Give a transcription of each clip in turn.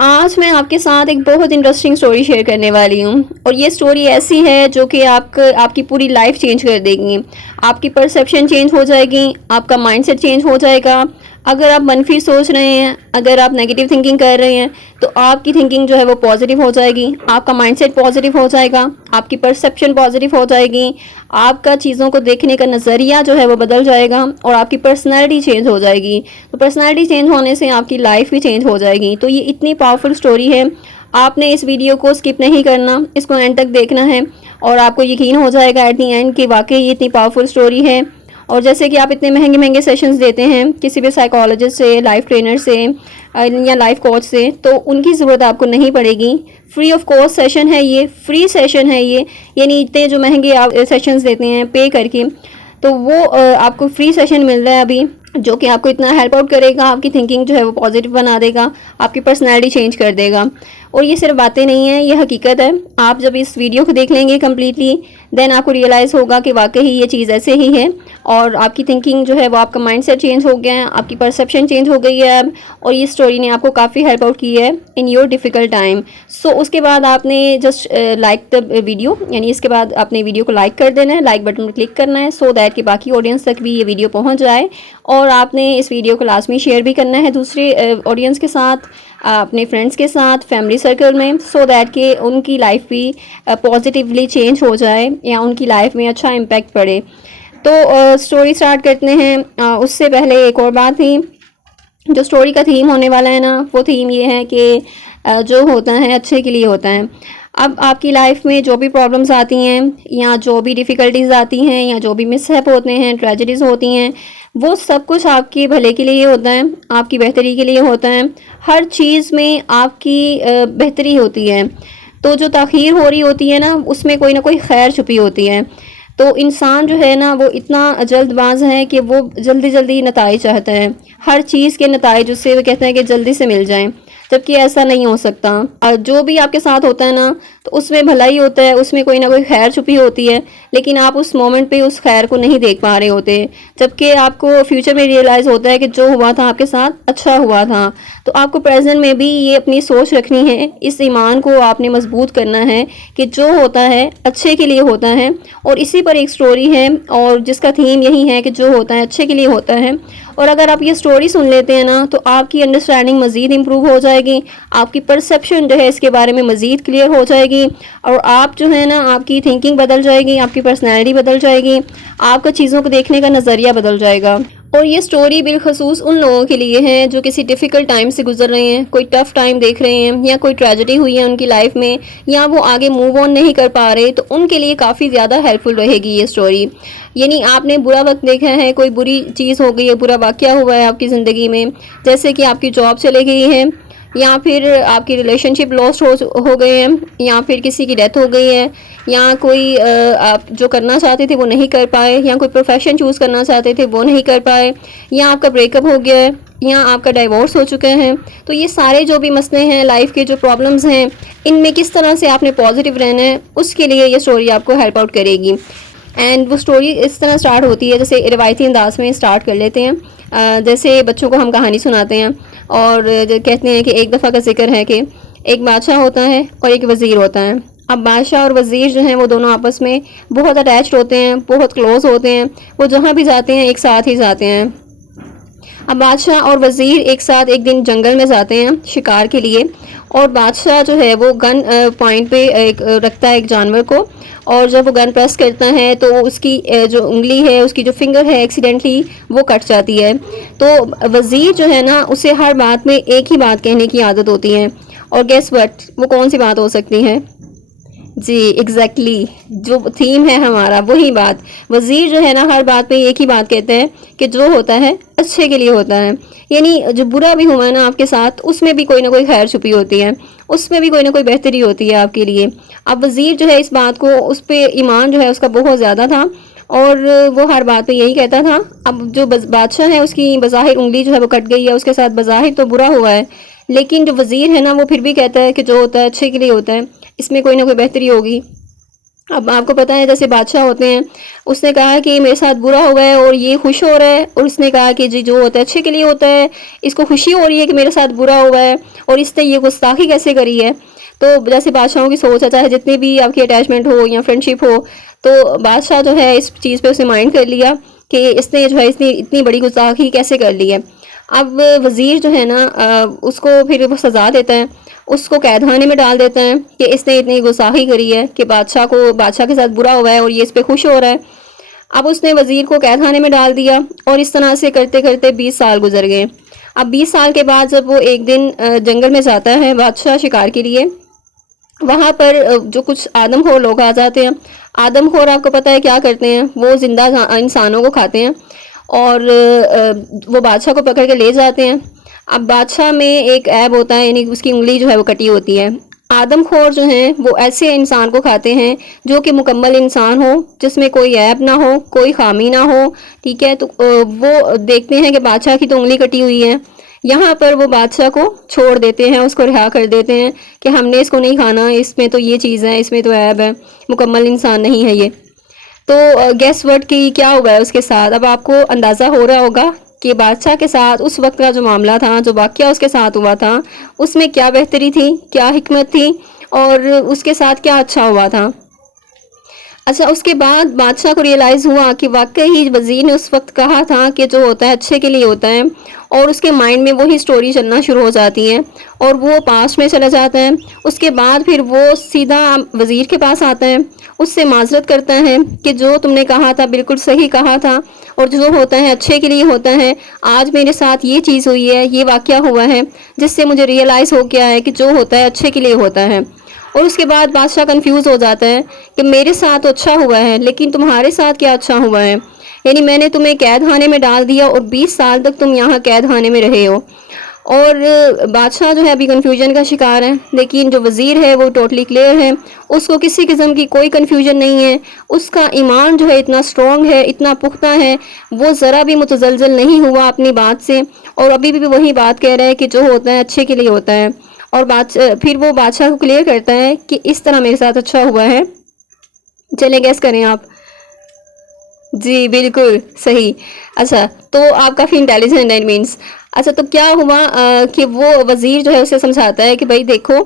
आज मैं आपके साथ एक बहुत इंटरेस्टिंग स्टोरी शेयर करने वाली हूँ और ये स्टोरी ऐसी है जो कि आपकी पूरी लाइफ चेंज कर देगी। आपकी परसेप्शन चेंज हो जाएगी, आपका माइंडसेट चेंज हो जाएगा। अगर आप मनफी सोच रहे हैं, अगर आप नेगेटिव थिंकिंग कर रहे हैं, तो आपकी थिंकिंग जो है वो पॉजिटिव हो जाएगी, आपका माइंडसेट पॉजिटिव हो जाएगा, आपकी परसेप्शन पॉजिटिव हो जाएगी, आपका चीज़ों को देखने का नज़रिया जो है वो बदल जाएगा और आपकी पर्सनैलिटी चेंज हो जाएगी। तो पर्सनैलिटी चेंज होने से आपकी लाइफ भी चेंज हो जाएगी। तो ये इतनी पावरफुल स्टोरी है, आपने इस वीडियो को स्किप नहीं करना, इसको एंड तक देखना है और आपको यकीन हो जाएगा एट दी एंड कि वाकई ये इतनी पावरफुल स्टोरी है। और जैसे कि आप इतने महंगे महंगे सेशंस देते हैं किसी भी साइकोलॉजिस्ट से, लाइफ ट्रेनर से या लाइफ कोच से, तो उनकी ज़रूरत आपको नहीं पड़ेगी। फ्री ऑफ कॉस्ट सेशन है ये, फ्री सेशन है ये नहीं इतने जो महंगे आप सेशंस देते हैं पे करके, तो वो आपको फ्री सेशन मिल रहा है अभी, जो कि आपको इतना हेल्प आउट करेगा, आपकी थिंकिंग जो है वो पॉजिटिव बना देगा, आपकी पर्सनैलिटी चेंज कर देगा। और ये सिर्फ बातें नहीं हैं, ये हकीकत है। आप जब इस वीडियो को देख लेंगे कम्प्लीटली, देन आपको रियलाइज़ होगा कि वाकई ये चीज़ ऐसे ही है और आपकी थिंकिंग जो है वो, आपका माइंडसेट चेंज हो गया है, आपकी परसेप्शन चेंज हो गई है अब, और ये स्टोरी ने आपको काफ़ी हेल्प आउट की है इन योर डिफ़िकल्ट टाइम। सो उसके बाद आपने जस्ट लाइक द वीडियो, यानी इसके बाद आपने वीडियो को लाइक कर देना है, लाइक बटन पर क्लिक करना है, सो दैट कि बाकी ऑडियंस तक भी ये वीडियो पहुँच जाए। और आपने इस वीडियो को लाजमी शेयर भी करना है दूसरे ऑडियंस के साथ, अपने फ्रेंड्स के साथ, फैमिली सर्कल में, सो दैट कि उनकी लाइफ भी पॉजिटिवली चेंज हो जाए या उनकी लाइफ में अच्छा इम्पैक्ट पड़े। तो स्टोरी स्टार्ट करते हैं। उससे पहले एक और बात थी, जो स्टोरी का थीम होने वाला है ना, वो थीम ये है कि जो होता है अच्छे के लिए होता है। अब आपकी लाइफ में जो भी प्रॉब्लम्स आती हैं या जो भी डिफ़िकल्टीज़ आती हैं या जो भी मिसहैप होते हैं, ट्रेजेडीज़ होती हैं, वो सब कुछ आपके भले के लिए होता है, आपकी बेहतरी के लिए होता है। हर चीज़ में आपकी बेहतरी होती है। तो जो ताख़ीर हो रही होती है ना, उसमें कोई ना कोई खैर छुपी होती है। तो इंसान जो है ना, वो इतना जल्दबाज है कि वो जल्दी जल्दी नताइज चाहता है, हर चीज़ के नताइज उससे वो कहते हैं कि जल्दी से मिल जाएं, जबकि ऐसा नहीं हो सकता। और जो भी आपके साथ होता है ना, तो उसमें भलाई होता है, उसमें कोई ना कोई खैर छुपी होती है, लेकिन आप उस मोमेंट पे उस खैर को नहीं देख पा रहे होते, जबकि आपको फ्यूचर में रियलाइज़ होता है कि जो हुआ था आपके साथ अच्छा हुआ था। तो आपको प्रेजेंट में भी ये अपनी सोच रखनी है, इस ईमान को आपने मजबूत करना है कि जो होता है अच्छे के लिए होता है। और इसी पर एक स्टोरी है और जिसका थीम यही है कि जो होता है अच्छे के लिए होता है। और अगर आप ये स्टोरी सुन लेते हैं ना, तो आपकी अंडरस्टैंडिंग मज़ीद इम्प्रूव हो जाएगी, आपकी परसेप्शन जो है इसके बारे में मज़ीद क्लियर हो जाएगी और आप जो है ना, आपकी थिंकिंग बदल जाएगी, आपकी पर्सनैलिटी बदल जाएगी, आपका चीज़ों को देखने का नज़रिया बदल जाएगा। और ये स्टोरी बिलखसूस उन लोगों के लिए है जो किसी डिफ़िकल्ट टाइम से गुजर रहे हैं, कोई टफ़ टाइम देख रहे हैं या कोई ट्रेजेडी हुई है उनकी लाइफ में, या वो आगे मूव ऑन नहीं कर पा रहे, तो उनके लिए काफ़ी ज़्यादा हेल्पफुल रहेगी ये स्टोरी। यानी आपने बुरा वक्त देखा है, कोई बुरी चीज़ हो गई है, बुरा वाक़या हुआ है आपकी ज़िंदगी में, जैसे कि आपकी जॉब चली गई है, या फिर आपकी रिलेशनशिप लॉस्ट हो गए हैं, या फिर किसी की डेथ हो गई है, या कोई आप जो करना चाहते थे वो नहीं कर पाए, या कोई प्रोफेशन चूज़ करना चाहते थे वो नहीं कर पाए, या आपका ब्रेकअप हो गया है, या आपका डाइवोर्स हो चुके हैं। तो ये सारे जो भी मसले हैं, लाइफ के जो प्रॉब्लम्स हैं, इनमें किस तरह से आपने पॉजिटिव रहना है, उसके लिए ये स्टोरी आपको हेल्प आउट करेगी। एंड वो स्टोरी इस तरह स्टार्ट होती है, जैसे रिवायती अंदाज में स्टार्ट कर लेते हैं। जैसे बच्चों को हम कहानी सुनाते हैं और कहते हैं कि एक दफ़ा का जिक्र है कि एक बादशाह होता है और एक वज़ीर होता है। अब बादशाह और वज़ीर जो हैं वो दोनों आपस में बहुत अटैच्ड होते हैं, बहुत क्लोज़ होते हैं, वो जहाँ भी जाते हैं एक साथ ही जाते हैं। अब बादशाह और वज़ीर एक साथ एक दिन जंगल में जाते हैं शिकार के लिए, और बादशाह जो है वो गन पॉइंट पे रखता है एक जानवर को, और जब वो गन प्रेस करता है तो उसकी जो उंगली है, उसकी जो फिंगर है, एक्सीडेंटली वो कट जाती है। तो वज़ीर जो है ना, उसे हर बात में एक ही बात कहने की आदत होती है, और गेस व्हाट, वो कौन सी बात हो सकती है? जी एग्जैक्टली जो थीम है हमारा, वही बात। वज़ीर जो है ना, हर बात पे एक ही बात कहते हैं कि जो होता है अच्छे के लिए होता है। यानी जो बुरा भी हुआ है ना आपके साथ, उसमें भी कोई ना कोई खैर छुपी होती है, उसमें भी कोई ना कोई बेहतरी होती है आपके लिए। अब वज़ीर जो है इस बात को, उस पर ईमान जो है उसका बहुत ज़्यादा था और वो हर बात पे यही कहता था। अब जो बादशाह है, उसकी बज़ाहिर उंगली जो है वो कट गई है, उसके साथ बज़ाहिर तो बुरा हुआ है, लेकिन जो वज़ीर है ना, वो फिर भी कहता है कि जो होता है अच्छे के लिए होता है, इसमें कोई ना कोई बेहतरी होगी। अब आपको पता है जैसे बादशाह होते हैं, उसने कहा कि मेरे साथ बुरा हुआ है और ये खुश हो रहा है, और इसने कहा कि जी जो होता है अच्छे के लिए होता है, इसको खुशी हो रही है कि मेरे साथ बुरा हुआ है और इसने ये गुस्ताखी कैसे करी है। तो जैसे बादशाहों की सोच है, चाहे जितनी भी आपकी अटैचमेंट हो या फ्रेंडशिप हो, तो बादशाह जो है इस चीज़ पे उसने माइंड कर लिया कि इसने जो है इसने इतनी बड़ी गुस्ताखी कैसे कर ली है। अब वज़ीर जो है ना उसको फिर वो सज़ा देता है, उसको कैद खाने में डाल देते हैं कि इसने इतनी गुस्ताखी करी है कि बादशाह के साथ बुरा हुआ है और ये इस पे खुश हो रहा है। अब उसने वज़ीर को कैद खाने में डाल दिया और इस तरह से करते करते 20 साल गुजर गए। अब 20 साल के बाद जब वो एक दिन जंगल में जाता है बादशाह शिकार के लिए, वहाँ पर जो कुछ आदमखोर लोग आ जाते हैं। आदमखोर आपको पता है क्या करते हैं, वो जिंदा इंसानों को खाते हैं और वो बादशाह को पकड़ के ले जाते हैं। अब बादशाह में एक ऐब होता है, यानी उसकी उंगली जो है वो कटी होती है। आदमखोर जो हैं वो ऐसे इंसान को खाते हैं जो कि मुकम्मल इंसान हो, जिसमें कोई ऐब ना हो, कोई खामी ना हो। ठीक है, तो वो देखते हैं कि बादशाह की तो उंगली कटी हुई है, यहाँ पर वो बादशाह को छोड़ देते हैं, उसको रिहा कर देते हैं कि हमने इसको नहीं खाना, इसमें तो ये चीज़ है, इसमें तो ऐब है, मुकम्मल इंसान नहीं है ये। तो गेस वर्ड की क्या हुआ है उसके साथ। अब आपको अंदाज़ा हो रहा होगा कि बादशाह के साथ उस वक्त का जो मामला था, जो वाक़या उसके साथ हुआ था, उसमें क्या बेहतरी थी, क्या हिकमत थी और उसके साथ क्या अच्छा हुआ था। अच्छा, उसके बाद बादशाह को रियलाइज़ हुआ कि वाकई ही वज़ीर ने उस वक्त कहा था कि जो होता है अच्छे के लिए होता है, और उसके माइंड में वही स्टोरी चलना शुरू हो जाती है और वो पास्ट में चला जाता है। उसके बाद फिर वो सीधा वज़ीर के पास आता है, उससे माजरत करता है कि जो तुमने कहा था बिल्कुल सही कहा था और जो होता है अच्छे के लिए होता है। आज मेरे साथ ये चीज़ हुई है, ये वाक़या हुआ है, जिससे मुझे रियलाइज़ हो गया है कि जो होता है अच्छे के लिए होता है। और उसके बाद बादशाह कंफ्यूज हो जाता है कि मेरे साथ तो अच्छा हुआ है, लेकिन तुम्हारे साथ क्या अच्छा हुआ है। यानी मैंने तुम्हें कैद खाने में डाल दिया और 20 साल तक तुम यहाँ कैद खाने में रहे हो। और बादशाह जो है अभी कन्फ्यूजन का शिकार है, लेकिन जो वज़ीर है वो टोटली क्लियर है, उसको किसी किस्म की कोई कन्फ्यूजन नहीं है। उसका ईमान जो है इतना स्ट्रॉन्ग है, इतना पुख्ता है, वो ज़रा भी मुतज़लज़ल नहीं हुआ अपनी बात से, और अभी भी वही बात कह रहा है कि जो होता है अच्छे के लिए होता है। और फिर वो बादशाह को क्लियर करता है कि इस तरह मेरे साथ अच्छा हुआ है। चलें गैस करें आप। जी बिल्कुल सही। अच्छा, तो आप काफ़ी इंटेलिजेंट हैं मीन्स। अच्छा, तो क्या हुआ कि वो वज़ीर जो है उसे समझाता है कि भाई देखो,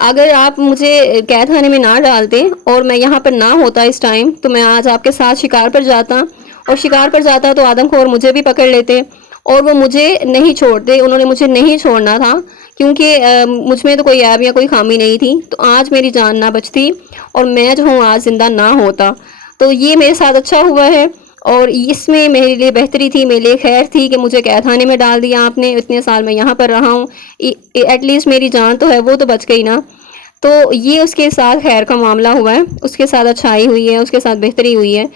अगर आप मुझे कैद खाने में ना डालते और मैं यहाँ पर ना होता इस टाइम, तो मैं आज आपके साथ शिकार पर जाता, और शिकार पर जाता तो आदमखोर मुझे भी पकड़ लेते और वो मुझे नहीं छोड़ते। उन्होंने मुझे नहीं छोड़ना था क्योंकि मुझ में तो कोई ऐब या कोई खामी नहीं थी, तो आज मेरी जान ना बचती और मैं जो हूँ आज ज़िंदा ना होता। तो ये मेरे साथ अच्छा हुआ है और इसमें मेरे लिए बेहतरी थी, मेरे लिए खैर थी कि मुझे कैद खाने में डाल दिया आपने। इतने साल मैं यहाँ पर रहा हूँ, एटलीस्ट मेरी जान तो है, वो तो बच गई ना। तो ये उसके साथ खैर का मामला हुआ है, उसके साथ अच्छाई हुई है, उसके साथ बेहतरी हुई है।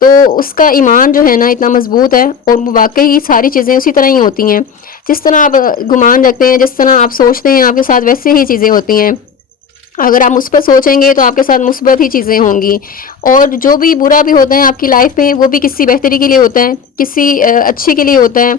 तो उसका ईमान जो है ना इतना मजबूत है, और वो वाकई सारी चीज़ें उसी तरह ही होती हैं। जिस तरह आप गुमान रखते हैं, जिस तरह आप सोचते हैं, आपके साथ वैसे ही चीज़ें होती हैं। अगर आप मुस्बत सोचेंगे तो आपके साथ मुस्बत ही चीज़ें होंगी, और जो भी बुरा भी होता है आपकी लाइफ में वो भी किसी बेहतरी के लिए होता है, किसी अच्छे के लिए होता है,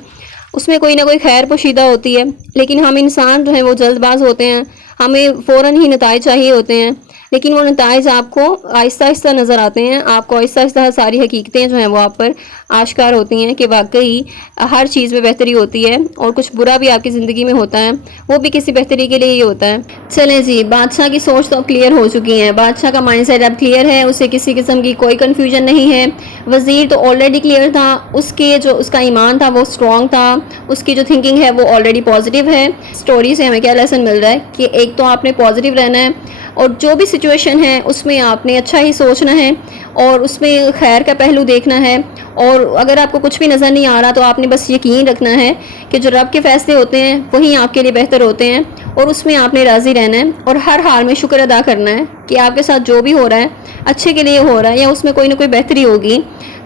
उसमें कोई ना कोई खैर पोशीदा होती है। लेकिन हम इंसान जो हैं वो जल्दबाज होते हैं, हमें फ़ौरन ही नताइज चाहिए होते हैं, लेकिन वो नताइज आपको आहिस्ता आहिस्ता नज़र आते हैं। आपको आहिस्ता आहिस्ता सारी हकीकतें जो हैं वो आप पर आश्कार होती हैं कि वाकई हर चीज़ में बेहतरी होती है, और कुछ बुरा भी आपकी ज़िंदगी में होता है, वो भी किसी बेहतरी के लिए ही होता है। चलें जी, बादशाह की सोच तो क्लियर हो चुकी है, बादशाह का माइंडसेट अब क्लियर है, उसे किसी किस्म की कोई कन्फ्यूजन नहीं है। वज़ीर तो ऑलरेडी क्लियर था, उसके जो उसका ईमान था वो स्ट्रॉन्ग था, उसकी जो थिंकिंग है वो ऑलरेडी पॉजिटिव है। स्टोरी से हमें क्या लेसन मिल रहा है कि एक तो आपने पॉजिटिव रहना है, और जो भी सिचुएशन है उसमें आपने अच्छा ही सोचना है और उसमें खैर का पहलू देखना है। और अगर आपको कुछ भी नज़र नहीं आ रहा तो आपने बस यकीन रखना है कि जो रब के फ़ैसले होते हैं वही आपके लिए बेहतर होते हैं, और उसमें आपने राज़ी रहना है और हर हाल में शुक्र अदा करना है कि आपके साथ जो भी हो रहा है अच्छे के लिए हो रहा है, या उसमें कोई ना कोई बेहतरी होगी।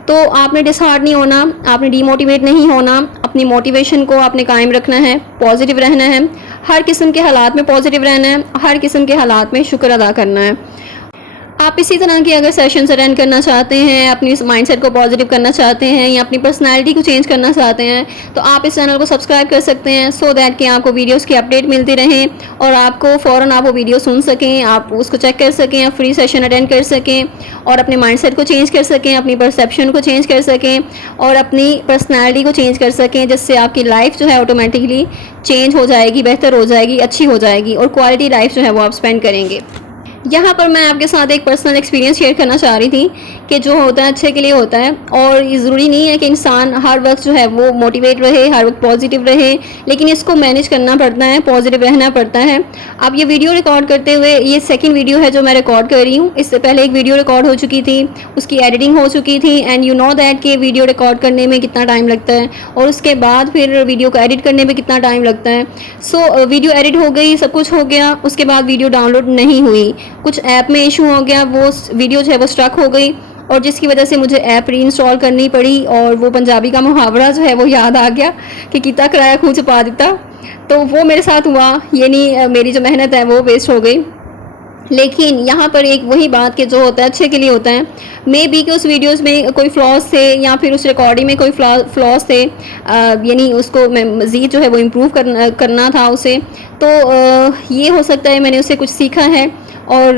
तो आपने डिसहार्ट नहीं होना, आपने डीमोटिवेट नहीं होना, अपनी मोटिवेशन को आपने कायम रखना है, पॉजिटिव रहना है, हर किस्म के हालात में पॉजिटिव रहना है, हर किस्म के हालात में शुक्र अदा करना है। आप इसी तरह के अगर सेशंस अटेंड करना चाहते हैं, अपनी माइंडसेट को पॉजिटिव करना चाहते हैं या अपनी पर्सनालिटी को चेंज करना चाहते हैं, तो आप इस चैनल को सब्सक्राइब कर सकते हैं सो दैट कि आपको वीडियोस की अपडेट मिलती रहें और आपको फ़ौरन आप वो वीडियो सुन सकें, आप उसको चेक कर सकें, आप फ्री सेशन अटेंड कर सकें और अपने माइंडसेट को चेंज कर सकें, अपनी परसेप्शन को चेंज कर सकें और अपनी पर्सनैलिटी को चेंज कर सकें, जिससे आपकी लाइफ जो है ऑटोमेटिकली चेंज हो जाएगी, बेहतर हो जाएगी, अच्छी हो जाएगी और क्वालिटी लाइफ जो है वो आप स्पेंड करेंगे। यहाँ पर मैं आपके साथ एक पर्सनल एक्सपीरियंस शेयर करना चाह रही थी कि जो होता है अच्छे के लिए होता है और ये ज़रूरी नहीं है कि इंसान हर वक्त जो है वो मोटिवेट रहे, हर वक्त पॉजिटिव रहे, लेकिन इसको मैनेज करना पड़ता है, पॉजिटिव रहना पड़ता है। अब ये वीडियो रिकॉर्ड करते हुए ये सेकंड वीडियो है जो मैं रिकॉर्ड कर रही हूँ। इससे पहले एक वीडियो रिकॉर्ड हो चुकी थी, उसकी एडिटिंग हो चुकी थी एंड यू नो दैट कि वीडियो रिकॉर्ड करने में कितना टाइम लगता है और उसके बाद फिर वीडियो को एडिट करने में कितना टाइम लगता है। सो वीडियो एडिट हो गई, सब कुछ हो गया, उसके बाद वीडियो डाउनलोड नहीं हुई, कुछ ऐप में इशू हो गया, वो वीडियो जो है वो स्ट्रक हो गई और जिसकी वजह से मुझे ऐप री इंस्टॉल करनी पड़ी और वो पंजाबी का मुहावरा जो है वो याद आ गया कि कितना किराया खूह छुपा देता। तो वो मेरे साथ हुआ, ये नहीं मेरी जो मेहनत है वो वेस्ट हो गई। लेकिन यहाँ पर एक वही बात कि जो होता है अच्छे के लिए होता है। मे बी कि उस वीडियोस में कोई फ्लॉज थे या फिर उस रिकॉर्डिंग में कोई फ्लॉज थे, यानी उसको मैं मज़ीद जो है वो इम्प्रूव करना था उसे। तो ये हो सकता है मैंने उससे कुछ सीखा है और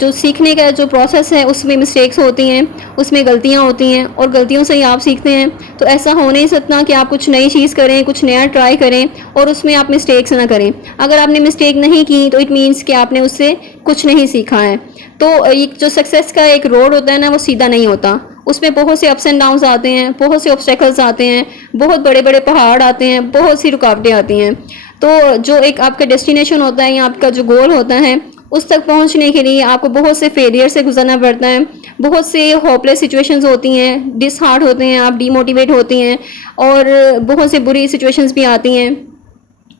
जो सीखने का जो प्रोसेस है उसमें मिस्टेक्स होती हैं, उसमें गलतियाँ होती हैं और गलतियों से ही आप सीखते हैं। तो ऐसा हो नहीं सकता कि आप कुछ नई चीज़ करें, कुछ नया ट्राई करें और उसमें आप मिस्टेक्स ना करें। अगर आपने मिस्टेक नहीं की तो इट मीन्स कि आपने उससे कुछ नहीं सीखा है। तो एक जो सक्सेस का एक रोड होता है ना वो सीधा नहीं होता, उसमें बहुत से अप्स एंड डाउन्स आते हैं, बहुत से ऑब्स्टेकल्स आते हैं, बहुत बड़े बड़े पहाड़ आते हैं, बहुत सी रुकावटें आती हैं। तो जो एक आपका डेस्टिनेशन होता है या आपका जो गोल होता है उस तक पहुंचने के लिए आपको बहुत से फेलियर से गुजरना पड़ता है, बहुत से होपलेस सिचुएशंस होती हैं, डिसहार्ट होते हैं, आप डीमोटिवेट होती हैं और बहुत से बुरी सिचुएशंस भी आती हैं।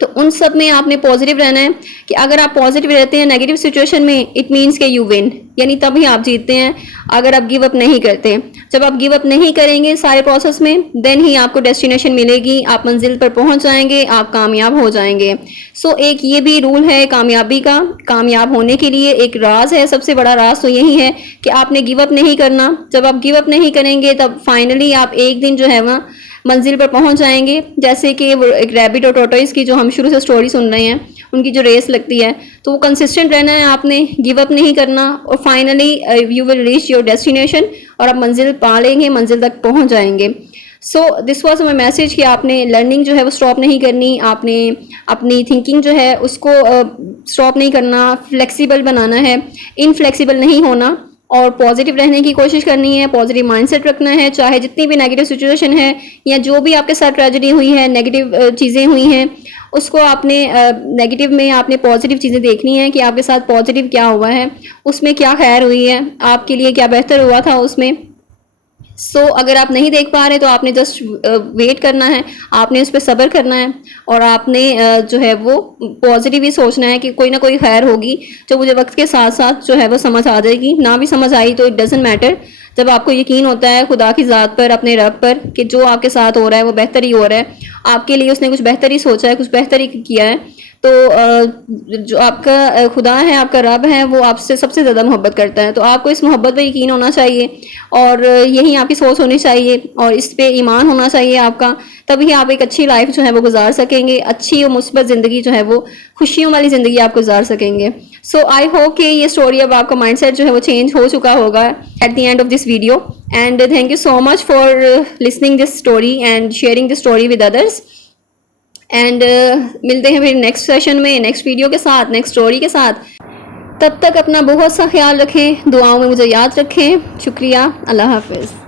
तो उन सब में आपने पॉजिटिव रहना है कि अगर आप पॉजिटिव रहते हैं नेगेटिव सिचुएशन में इट मीन्स के यू विन, यानी तभी आप जीतते हैं अगर आप गिव अप नहीं करते। जब आप गिव अप नहीं करेंगे सारे प्रोसेस में देन ही आपको डेस्टिनेशन मिलेगी, आप मंजिल पर पहुंच जाएंगे, आप कामयाब हो जाएंगे। सो एक ये भी रूल है कामयाबी का, कामयाब होने के लिए एक राज है, सबसे बड़ा राज तो यही है कि आपने गिव अप नहीं करना। जब आप गिव अप नहीं करेंगे तब फाइनली आप एक दिन जो है वह मंजिल पर पहुंच जाएंगे। जैसे कि एक रैबिट और टोटोइस की जो हम शुरू से स्टोरी सुन रहे हैं, उनकी जो रेस लगती है तो वो कंसिस्टेंट रहना है, आपने गिव अप नहीं करना और finally you will reach your destination और आप मंजिल पा लेंगे, मंजिल तक पहुंच जाएंगे। So this was my message कि आपने लर्निंग जो है वो स्टॉप नहीं करनी, आपने अपनी थिंकिंग जो है उसको स्टॉप नहीं करना, फ्लेक्सिबल बनाना है, इनफ्लेक्सिबल नहीं होना और पॉजिटिव रहने की कोशिश करनी है, पॉजिटिव माइंडसेट रखना है। चाहे जितनी भी नेगेटिव सिचुएशन है या जो भी आपके साथ ट्रेजेडी हुई है, नेगेटिव चीज़ें हुई हैं, उसको आपने नेगेटिव में आपने पॉजिटिव चीज़ें देखनी है कि आपके साथ पॉजिटिव क्या हुआ है, उसमें क्या खैर हुई है, आपके लिए क्या बेहतर हुआ था उसमें। सो अगर आप नहीं देख पा रहे तो आपने जस्ट वेट करना है, आपने उस पर सब्र करना है और आपने जो है वो पॉजिटिव ही सोचना है कि कोई ना कोई खैर होगी जो मुझे वक्त के साथ साथ जो है वो समझ आ जाएगी। ना भी समझ आई तो इट डजेंट मैटर, जब आपको यकीन होता है खुदा की ज़ात पर, अपने रब पर कि जो आपके साथ हो रहा है वो बेहतर ही हो रहा है, आपके लिए उसने कुछ बेहतर ही सोचा है, कुछ बेहतर ही किया है। तो जो आपका खुदा है, आपका रब है, वो आपसे सबसे ज़्यादा मोहब्बत करता है। तो आपको इस मोहब्बत पर यकीन होना चाहिए और यही आपकी सोच होनी चाहिए और इस पे ईमान होना चाहिए आपका, तभी आप एक अच्छी लाइफ जो है वो गुजार सकेंगे, अच्छी और मुस्बत ज़िंदगी जो है वो खुशियों वाली ज़िंदगी आप गुजार सकेंगे। सो आई होप कि ये स्टोरी अब आपका माइंडसेट जो है वो चेंज हो चुका होगा at the end of this video and thank you so much for listening this story and sharing this story with others and मिलते हैं फिर नेक्स्ट सेशन में, नेक्स्ट वीडियो के साथ, नेक्स्ट स्टोरी के साथ। तब तक अपना बहुत सा ख्याल रखें, दुआओं में मुझे याद रखें। शुक्रिया, अल्लाह हाफिज़।